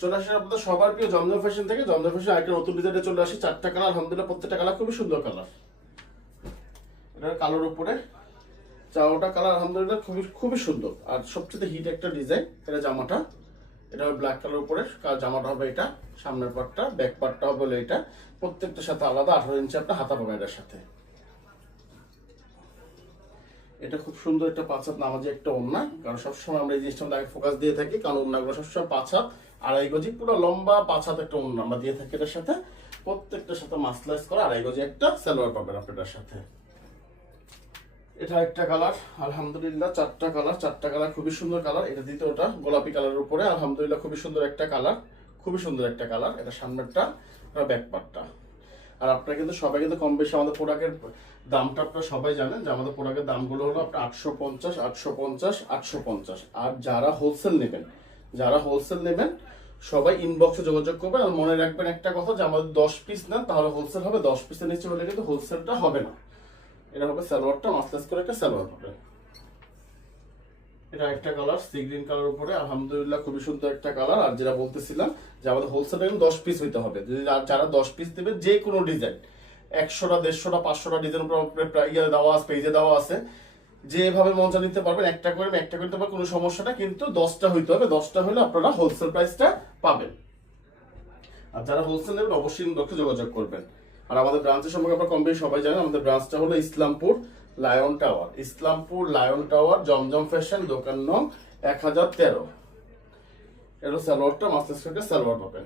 চলে আসেন আপনাদের সবার প্রিয় জমজম ফ্যাশন থেকে। জমজম ফ্যাশন আরেকটা নতুন ডিজাইনে চলে আসি। 4টা কালার, আলহামদুলিল্লাহ প্রত্যেকটা কালার খুবই সুন্দর কালার। এটা কালোর উপরে 4টা কালার আলহামদুলিল্লাহ খুবই খুবই সুন্দর। আর সবচেয়ে হিট একটা ডিজাইন, এটা জামাটা, এটা হবে ব্ল্যাক কালার উপরে, জামাটা হবে এটা, সামনের পার্টটা, ব্যাক পার্টটা হবে এটা। প্রত্যেকটার সাথে আলাদা 18 ইঞ্চি আপনার হাতা পাবেন এটার সাথে। এটা খুব সুন্দর একটা 5 হাত নামাজি একটা ওড়না, কারণ সবসময় আমরা এই জিনিসটা আগে ফোকাস দিয়ে থাকি, কারণ ওড়নাগুলো সবসময় 5 হাত, আড়াই গজি পুরো লম্বা 5 হাত একটা ওড়না আমরা দিয়ে থাকি এটার সাথে। প্রত্যেকটার সাথে মাসলাইজ করা আড়াই গজি একটা সালোয়ার পাবেন আপনার সাথে। এটা একটা কালার, আলহামদুলিল্লাহ 4টা কালার, 4টা কালার খুবই সুন্দর কালার। এটা দ্বিতীয়টা গোলাপি কালারের উপরে, আলহামদুলিল্লাহ খুবই সুন্দর একটা কালার, খুবই সুন্দর একটা কালার। এটা সামনেরটা আর ব্যাক পার্টটা। আর আপনারা কিন্তু সবাই কিন্তু কম বেশি আমাদের প্রোডাক্টের দামটা আপনারা সবাই জানেন যে আমাদের প্রোডাক্টের দামগুলো হলো আপনার 850, 850, 850। আর যারা হোলসেল নেবেন, যারা হোলসেল নেবেন সবাই ইনবক্সে যোগাযোগ করবেন। আর মনে রাখবেন একটা কথা, যে আমাদের 10 পিস নেন তাহলে হোলসেল হবে, 10 পিসের নিচে হলে কিন্তু হোলসেলটা হবে না। এটা হবে সালোয়ারটা, মাসলাইজ করে একটা সালোয়ার হবে। এটা একটা কালার, সি গ্রিন কালার উপরে, আলহামদুলিল্লাহ খুবই সুন্দর একটা কালার। আর যেটা বলতেছিলাম যে আমাদের হোলসেল কিন্তু 10 পিস হইতে হবে। যারা 10 পিস দেবে যে কোনো ডিজাইন, 100টা 150টা 500টা ডিজাইন ইয়ে দেওয়া আছে, পেজে দেওয়া আছে, যেভাবে মঞ্চা নিতে পারবেন, একটা করে নিতে পারবেন, কোনো সমস্যা না। কিন্তু 10টা হইতে হবে, 10টা হলে আপনারা হোলসেল প্রাইসটা পাবেন। আর যারা হোলসেল নেবেন অবশ্যই ইনবক্সে যোগাযোগ করবেন। আর আমাদের ব্রাঞ্চের সম্পর্কে আপনারা কম বেশি সবাই জানেন, আমাদের ব্রাঞ্চটা হলো Islampur lion tower, Islampur lion tower, Zamzam fashion, দোকান নং 1013। এটা সালোয়ারটা, মাস্টার স্টেটের সালোয়ার পাবেন।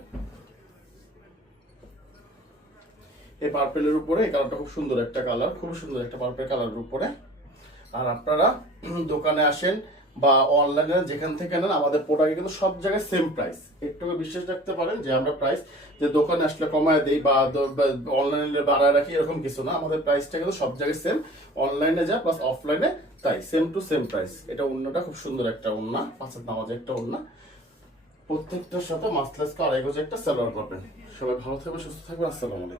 এই পার্পেলের উপরে এই কালারটা খুব সুন্দর একটা কালার, খুব সুন্দর একটা পার্পেল কালারের উপরে। আর আপনারা দোকানে আসেন বা অনলাইনে যেখান থেকে নেন, আমাদের প্রোডাক্ট কিন্তু সব জায়গায় সেম প্রাইস। একটু বিশ্বাস রাখতে পারেন যে আমরা প্রাইস যে দোকানে আসলে কমায় দেই বা অনলাইনে বাড়ায় রাখি, এরকম কিছু না। আমাদের প্রাইসটা কিন্তু সব জায়গায় সেম, অনলাইনে যা প্লাস অফলাইনে তাই, সেম টু সেম প্রাইস। এটা ওড়নাটা খুব সুন্দর একটা ওড়না, 5 হাত নামাজে একটা ওড়না, প্রত্যেকটার সাথে মাসলাইজ করা আড়াই গজ একটা সালোয়ার পাবেন। সবাই ভালো থাকবে, সুস্থ থাকবে, আসসালামু আলাইকুম।